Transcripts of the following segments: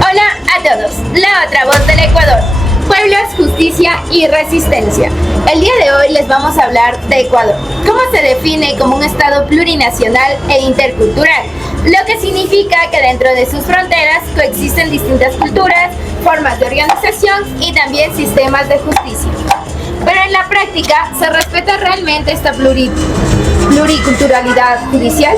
Hola a todos, la otra voz del Ecuador, pueblos, justicia y resistencia. El día de hoy les vamos a hablar de Ecuador, cómo se define como un estado plurinacional e intercultural, lo que significa que dentro de sus fronteras coexisten distintas culturas, formas de organización y también sistemas de justicia. Pero en la práctica, ¿se respeta realmente esta pluriculturalidad judicial?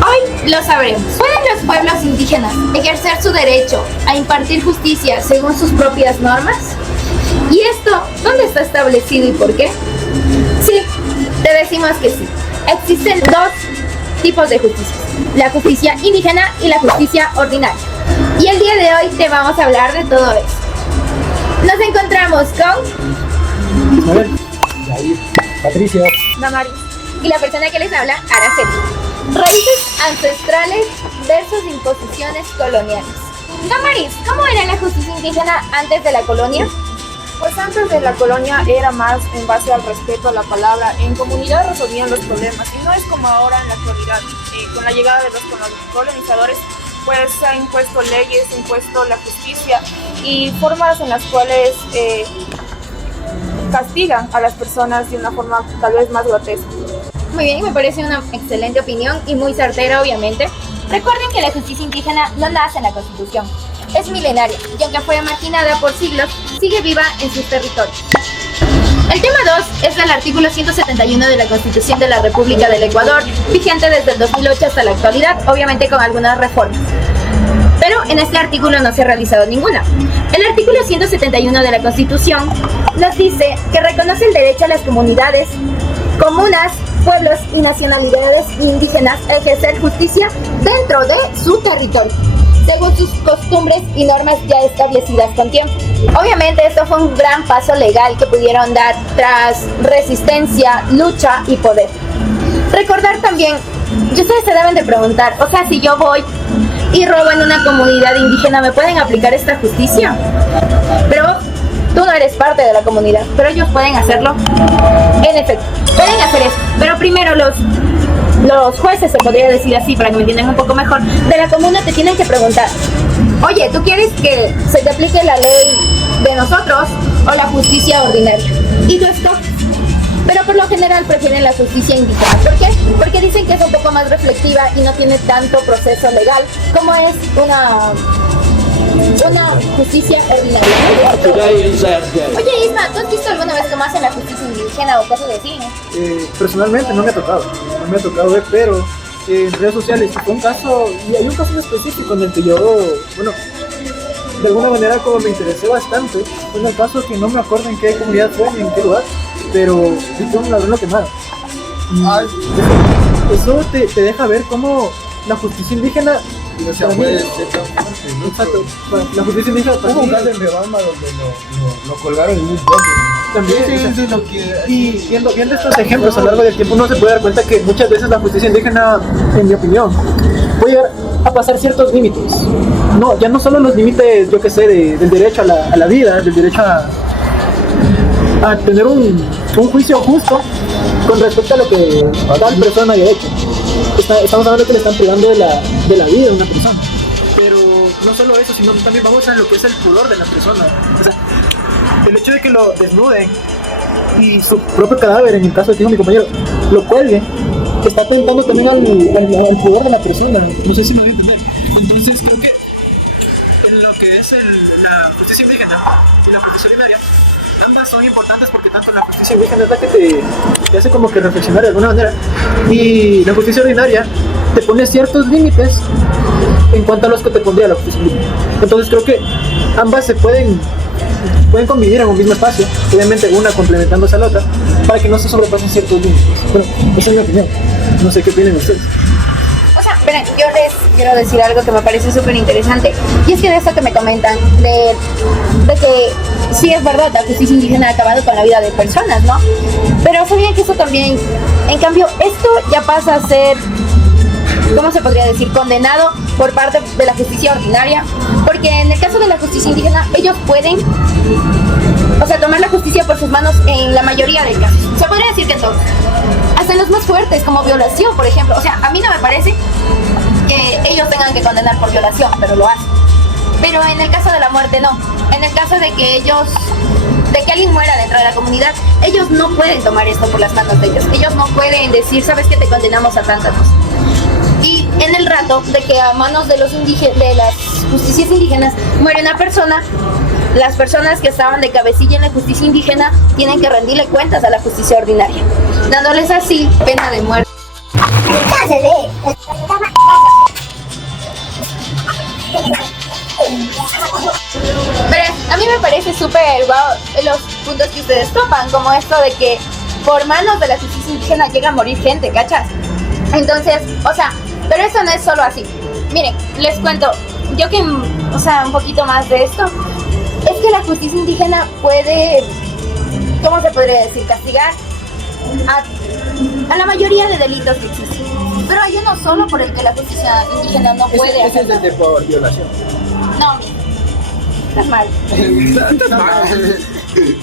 Hoy lo sabremos. ¿Pueden los pueblos indígenas ejercer su derecho a impartir justicia según sus propias normas? ¿Y esto dónde está establecido y por qué? Sí, te decimos que sí. Existen dos tipos de justicia: la justicia indígena y la justicia ordinaria. Y el día de hoy te vamos a hablar de todo eso. Nos encontramos con Ismael, Patricia, Damaris y la persona que les habla, Araceli. Raíces ancestrales versus imposiciones coloniales. Damaris, ¿cómo era la justicia indígena antes de la colonia? Pues antes de la colonia era más en base al respeto a la palabra. En comunidad resolvían los problemas y no es como ahora en la actualidad. Con la llegada de los colonizadores, pues se han impuesto leyes, se ha impuesto la justicia y formas en las cuales castigan a las personas de una forma tal vez más grotesca. Muy bien, me parece una excelente opinión y muy certera, obviamente. Recuerden que la justicia indígena no nace en la Constitución. Es milenaria y aunque fue marginada por siglos, sigue viva en sus territorios. El tema 2 es el artículo 171 de la Constitución de la República del Ecuador, vigente desde el 2008 hasta la actualidad, obviamente con algunas reformas. Pero en este artículo no se ha realizado ninguna. El artículo 171 de la Constitución nos dice que reconoce el derecho a las comunidades, comunas, pueblos y nacionalidades indígenas a ejercer justicia dentro de su territorio, según sus costumbres y normas ya establecidas con tiempo. Obviamente esto fue un gran paso legal que pudieron dar tras resistencia, lucha y poder. Recordar también, y ustedes se deben de preguntar, o sea, si yo voy y robo en una comunidad indígena, ¿me pueden aplicar esta justicia? Pero tú no eres parte de la comunidad, pero ellos pueden hacerlo. En efecto, pueden hacer eso, pero primero los jueces, se podría decir así para que me entiendan un poco mejor, de la comuna te tienen que preguntar: oye, ¿tú quieres que se te aplique la ley de nosotros o la justicia ordinaria? Y tú escoges. Pero por lo general prefieren la justicia indígena. ¿Por qué? Porque dicen que es un poco más reflexiva y no tiene tanto proceso legal como es una justicia ordinaria. Oye, Isma, ¿tú has visto alguna vez cómo hacen la justicia indígena o cosas así? personalmente no me ha tocado ver, pero en redes sociales fue un caso, y hay un caso en específico en el que yo, bueno, de alguna manera como me interesé bastante, fue en el caso que no me acuerdo en qué comunidad fue ni en qué lugar, pero sí fue un ladrón quemado. Eso te deja ver cómo la justicia indígena, o sea, puede ser tan fuerte, ¿no? exacto, la justicia indígena Hubo un caso en Rebamba donde lo colgaron en un bloque. también, Sí, o sea, eso es lo que... y viendo estos ejemplos a lo largo del tiempo uno se puede dar cuenta que muchas veces la justicia indígena, en mi opinión, puede llegar a pasar ciertos límites. No, ya no solo los límites, yo que sé, del derecho a la vida, del derecho a tener un juicio justo con respecto a lo que tal persona haya hecho. Estamos hablando que le están privando de la vida de una persona. Pero no solo eso, sino también vamos a lo que es el pudor de la persona. O sea, el hecho de que lo desnuden y su propio cadáver, en el caso que dijo mi compañero, lo cuelgue, está atentando también al pudor de la persona. No sé si me voy a entender. Entonces creo que en lo que es la justicia indígena y la justicia ordinaria, ambas son importantes porque tanto la justicia indígena es la que te hace como que reflexionar de alguna manera, y la justicia ordinaria te pone ciertos límites en cuanto a los que te pondría la justicia indígena. Entonces creo que ambas se pueden convivir en un mismo espacio, obviamente una complementándose a la otra, para que no se sobrepasen ciertos límites. Bueno, esa es mi opinión. No sé qué opinan ustedes. O sea, esperen, yo les quiero decir algo que me parece súper interesante, y es que de esto que me comentan, de que sí es verdad, la justicia indígena ha acabado con la vida de personas, ¿no? Pero sabían que eso también, en cambio, esto ya pasa a ser, ¿cómo se podría decir?, condenado por parte de la justicia ordinaria, porque en el caso de la justicia indígena, ellos pueden, o sea, tomar la justicia por sus manos en la mayoría de casos. Se podría decir que en todos. Hasta en los más fuertes, como violación, por ejemplo. O sea, a mí no me parece que ellos tengan que condenar por violación, pero lo hacen. Pero en el caso de la muerte, no. En el caso de que alguien muera dentro de la comunidad, ellos no pueden tomar esto por las manos de ellos. Ellos no pueden decir, ¿sabes qué? Te condenamos a tantas cosas. Y en el rato de que a manos de las justicias indígenas muere una persona, las personas que estaban de cabecilla en la justicia indígena tienen que rendirle cuentas a la justicia ordinaria, dándoles así pena de muerte. Pero a mí me parece súper guau los puntos que ustedes topan, como esto de que por manos de la justicia indígena llega a morir gente, ¿cachas? Entonces, o sea, pero eso no es solo así. Miren, les cuento, yo que, o sea, un poquito más de esto, es que la justicia indígena puede, ¿cómo se podría decir?, castigar a la mayoría de delitos que existen. Pero hay uno solo por el que la justicia indígena no puede Ese hacer. es el de por violación. No, mira, estás mal. Estás mal.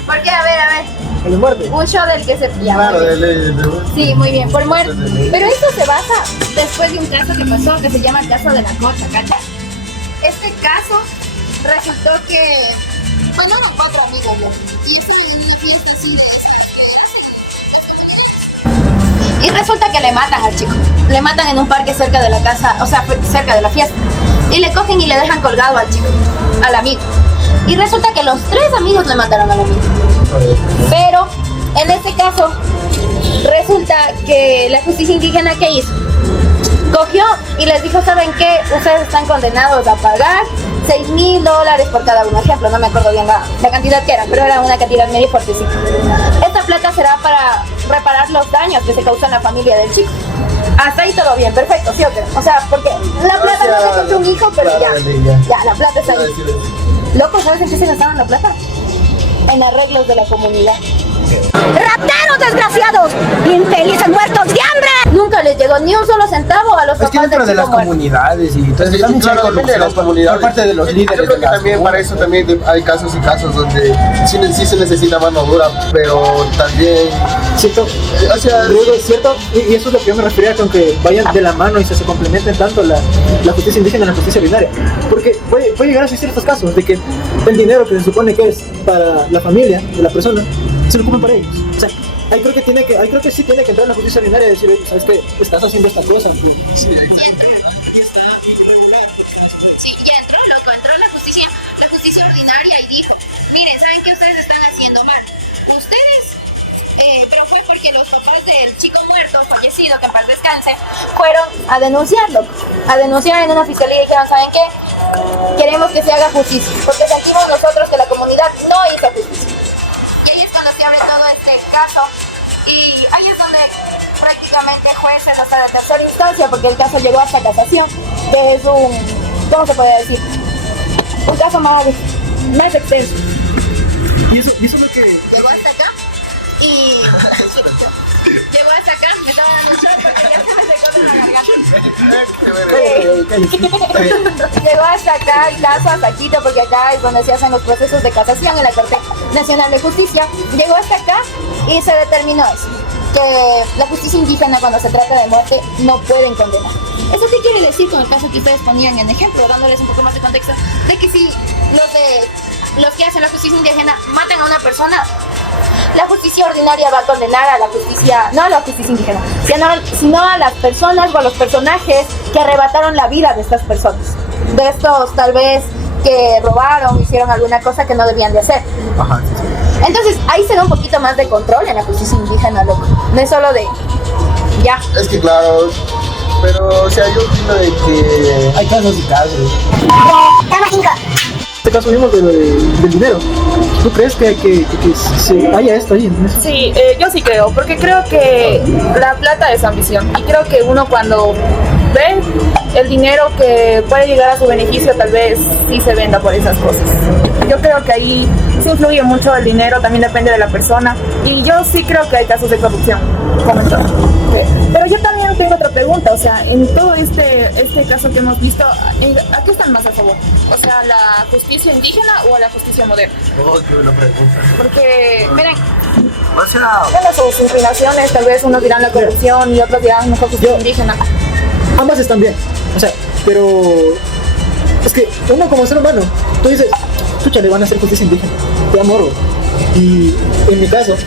Porque, a ver, ¿El de muerte? un show del que se pilla. Claro, Sí, muy bien, por muerte. Pero esto se basa después de un caso que pasó que se llama el caso de la Cocha, ¿cachai? Este caso resultó que mandaron 4 amigos, ¿no? Y estaban en una fiesta así y resulta que le matan al chico. Le matan en un parque cerca de la casa, o sea, cerca de la fiesta. Y le cogen y le dejan colgado al chico, al amigo. Y resulta que los 3 amigos le mataron al amigo. Pero en este caso resulta que la justicia indígena, ¿qué hizo? Cogió y les dijo, ¿saben qué? Ustedes están condenados a pagar $6,000 por cada uno. Ejemplo, no me acuerdo bien la cantidad que era, pero era una cantidad medio fuertecita. Esta plata será para reparar los daños que se causó en la familia del chico. Hasta ahí todo bien, perfecto, ¿sí o qué? O sea, porque la plata no se compró un hijo, pero ya, la plata está ahí. Loco, ¿sabes en qué se gastaban la plata? En arreglos de la comunidad. ¡Rateros desgraciados! ¡Infelices muertos de hambre! Nunca les llegó ni un solo centavo a los Es que papás dentro del de las chico muerto. comunidades y entonces Sí, también claro, se depende de las comunidades. por parte de los líderes. Yo creo que también para eso también hay casos y casos donde sí se necesita mano dura, pero también, Cierto, o sea, Rodrigo, es cierto, y eso es lo que yo me refería con que vayan de la mano y se complementen tanto la justicia indígena y la justicia ordinaria. Porque puede llegar a existir estos casos de que el dinero que se supone que es para la familia de la persona se lo ocupan para ellos. O sea, ahí creo que sí tiene que entrar la justicia ordinaria y decir, oye, ¿sabes qué? Estás haciendo esta cosa. Tú. Sí, ya entró, loco, entró la justicia ordinaria y dijo, miren, ¿saben qué ustedes están haciendo mal? Ustedes, pero fue porque los papás del chico muerto, fallecido, que en paz descanse, fueron a denunciarlo, a denunciar en una fiscalía y dijeron, ¿saben qué? Queremos que se haga justicia, porque sentimos nosotros que la comunidad no hizo justicia. Y ahí es cuando se abre todo este caso y ahí es donde prácticamente jueces hasta de tercera instancia, porque el caso llegó hasta casación, que es ¿cómo se puede decir? Un caso más extenso. Y eso es lo que... Llegó hasta acá y... Llegó hasta acá, me estaba dando shot porque ya se me secó la garganta. Llegó hasta acá el caso, hasta Quito, porque acá es donde se hacen los procesos de casación en la Corte Nacional de Justicia. Llegó hasta acá y se determinó eso, que la justicia indígena cuando se trata de muerte no pueden condenar. ¿Eso qué quiere decir con el caso que ustedes ponían en ejemplo, dándoles un poco más de contexto? De que si los que hacen la justicia indígena matan a una persona, la justicia ordinaria va a condenar a la justicia, no a la justicia indígena, sino a las personas o a los personajes que arrebataron la vida de estas personas. De estos tal vez que robaron, hicieron alguna cosa que no debían de hacer. Ajá, sí. Entonces ahí se da un poquito más de control en la justicia indígena, loco. No es solo de ya. es que claro, pero o sea, yo opino de que Hay casos y casos. En este caso vimos del dinero. ¿Tú crees que se haya esto ahí? Sí, yo sí creo, porque creo que la plata es ambición y creo que uno cuando ve el dinero que puede llegar a su beneficio tal vez sí se venda por esas cosas. Yo creo que ahí sí influye mucho el dinero, también depende de la persona. Y yo sí creo que hay casos de corrupción, comentó. Pero yo también tengo otra pregunta, o sea, en todo este caso que hemos visto, ¿a qué están más a favor? O sea, ¿la justicia indígena o la justicia moderna? Oh, qué buena pregunta. Porque, miren, O sea, bueno, sus inclinaciones, tal vez unos dirán la corrupción y otros dirán mejor justicia indígena. Ambas están bien, o sea, pero es que uno como ser humano, tú dices, chucha, le van a hacer justicia indígena, te amor. Y en mi caso,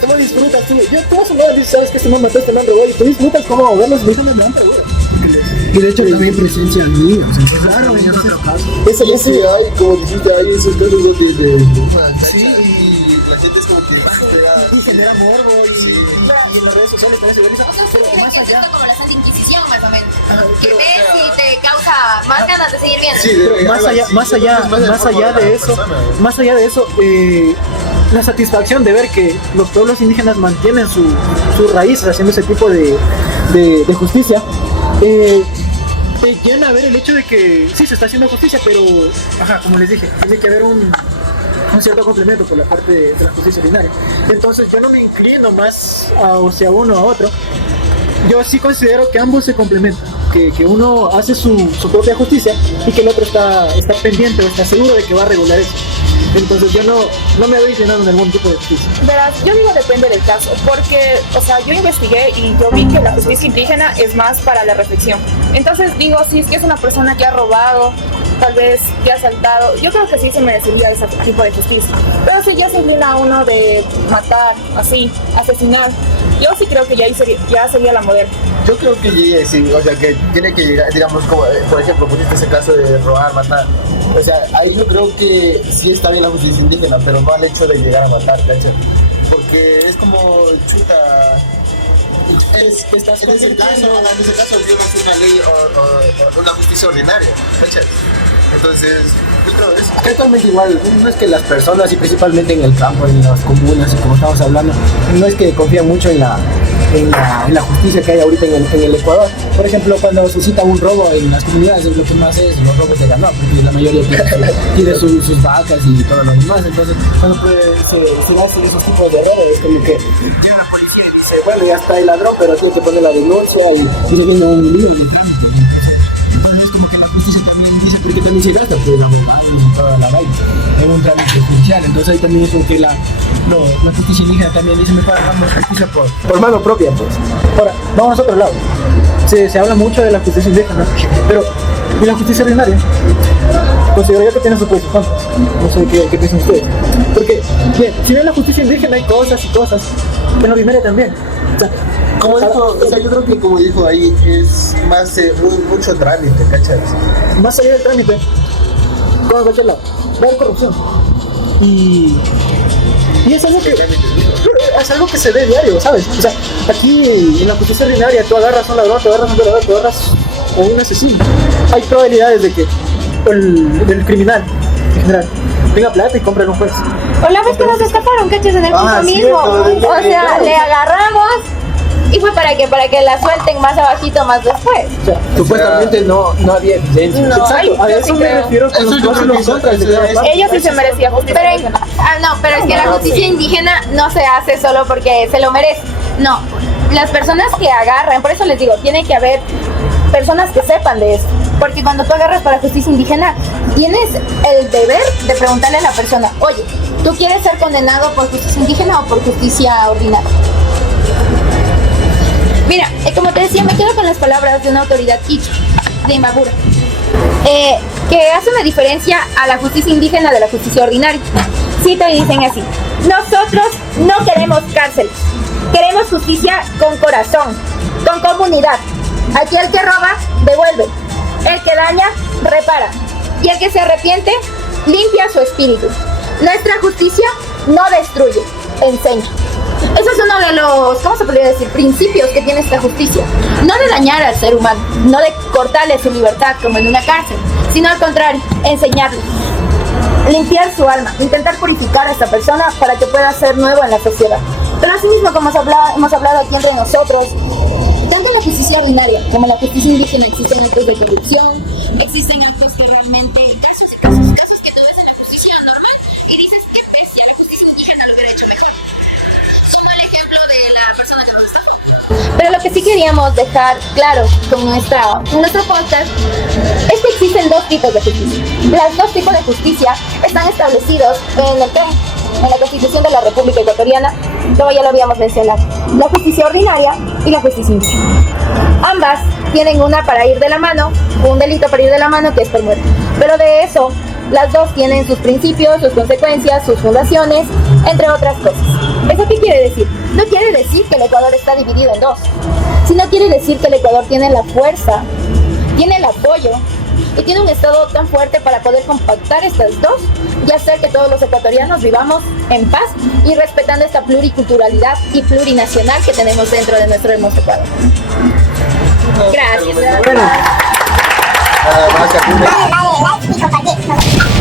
¿cómo disfrutas tú? Tú vas a un lado y dices, sabes que este man mató a este man robó, y tú disfrutas cómo ver los indígenas me han robado. Y de hecho también presencia mía, o sea, claro, en otro caso. Eso sí, sí, hay, como dijiste, hay esos casos donde y la gente es como que y genera morbo y en las redes sociales también se realiza. Pero más allá, como la Santa Inquisición, más o menos. Ajá, Que pero, ves y te causa más ganas de seguir viendo. Sí, pero más allá de eso, la satisfacción de ver que los pueblos indígenas mantienen sus raíces haciendo ese tipo de justicia, te llena a ver el hecho de que sí se está haciendo justicia, pero, como les dije, tiene que haber un cierto complemento por la parte de la justicia ordinaria. Entonces yo no me inclino más hacia uno o a otro. Yo sí considero que ambos se complementan, que uno hace su propia justicia y que el otro está pendiente o está seguro de que va a regular eso. Entonces yo no me voy inclinando en algún tipo de justicia. Verás, yo digo depende del caso, porque, o sea, yo investigué y yo vi que la justicia indígena es más para la reflexión. Entonces digo, si es que es una persona que ha robado, tal vez que ha asaltado, yo creo que sí se merecería ese tipo de justicia. Pero si ya se inclina a uno de matar, así, asesinar, yo sí creo que ya sería la moderna. yo creo que llegue, sí, o sea, que tiene que llegar, digamos, como, por ejemplo, pusiste ese caso de robar, matar. O sea, ahí yo creo que sí está bien la justicia indígena, pero no al hecho de llegar a matar, ¿cachai? Porque es como, chuta, en ese caso violas una ley o una justicia ordinaria, ¿cachai? Entonces, yo creo eso. Actualmente igual, no es que las personas, y principalmente en el campo, en las comunas, y como estamos hablando, no es que confían mucho en la justicia que hay ahorita en el Ecuador. Por ejemplo, cuando se cita un robo en las comunidades, lo que más es los robos de ganado, porque la mayoría tiene sus vacas y todo lo demás. Entonces, cuando se hacen esos tipos de errores, es como que llega la policía y dice, bueno, ya está el ladrón, pero tiene que poner la denuncia y eso viene en un libro. Porque también se gasta pues toda la vaina en un trámite judicial. Entonces ahí también es como que la justicia indígena también dice mejor hagamos justicia por mano propia, pues. Ahora, vamos a otro lado. Se habla mucho de la justicia indígena, pero ¿y la justicia ordinaria? Considero yo que tiene sus pros y sus contras. No sé qué piensan ustedes. Porque, bien, si bien en la justicia indígena hay cosas y cosas, en la ordinaria también. O sea, como dijo, o sea, yo creo que como dijo ahí, es más mucho trámite, ¿cachai? más allá del trámite, con cualquier lado, va a haber corrupción. Y es algo que se ve diario, ¿sabes? O sea, aquí en la justicia ordinaria tú agarras a un ladrón, tú agarras a un violador, tú agarras a un asesino. Hay probabilidades de que el criminal, en general, tenga plata y compre en un juez. O la vez que nos escaparon, cachas, en el piso mismo. O sea, le agarramos y fue para que la suelten más abajito, más después. O sea, Supuestamente no había evidencia. No, exacto, a yo eso sí me creo. refiero con los pros y los contras de cada parte. Ellos sí se merecían justicia Pero, indígena. pero es que la justicia indígena no se hace solo porque se lo merece. No, las personas que agarran, por eso les digo, tiene que haber personas que sepan de eso. Porque cuando tú agarras para justicia indígena, tienes el deber de preguntarle a la persona, oye, ¿tú quieres ser condenado por justicia indígena o por justicia ordinaria? Mira, como te decía, me quedo con las palabras de una autoridad quichua, de Imbabura, que hace una diferencia a la justicia indígena de la justicia ordinaria. Cito y dicen así: nosotros no queremos cárceles, queremos justicia con corazón, con comunidad. Aquí el que roba, devuelve, el que daña, repara, y el que se arrepiente, limpia su espíritu. Nuestra justicia no destruye, enseña. Ese es uno de los, ¿cómo se podría decir?, principios que tiene esta justicia. No de dañar al ser humano, no de cortarle su libertad como en una cárcel, sino al contrario, enseñarle, limpiar su alma, intentar purificar a esta persona para que pueda ser nuevo en la sociedad. Pero así mismo, como hemos hablado aquí entre nosotros, tanto en la justicia ordinaria como en la justicia indígena existen actos de corrupción, existen actos que realmente, casos que tú ves en que sí queríamos dejar claro con nuestro podcast es que existen dos tipos de justicia. Los dos tipos de justicia están establecidos en la Constitución de la República Ecuatoriana, como ya lo habíamos mencionado. La justicia ordinaria y la justicia indígena. Ambas tienen una para ir de la mano, un delito para ir de la mano que es por muerte. Pero de eso, las dos tienen sus principios, sus consecuencias, sus fundaciones, entre otras cosas. ¿Eso qué quiere decir? No quiere decir que el Ecuador está dividido en dos, sino quiere decir que el Ecuador tiene la fuerza, tiene el apoyo y tiene un Estado tan fuerte para poder compactar estas dos y hacer que todos los ecuatorianos vivamos en paz y respetando esta pluriculturalidad y plurinacional que tenemos dentro de nuestro hermoso Ecuador. Gracias. Nada más que apunte. Dale, like y compartir.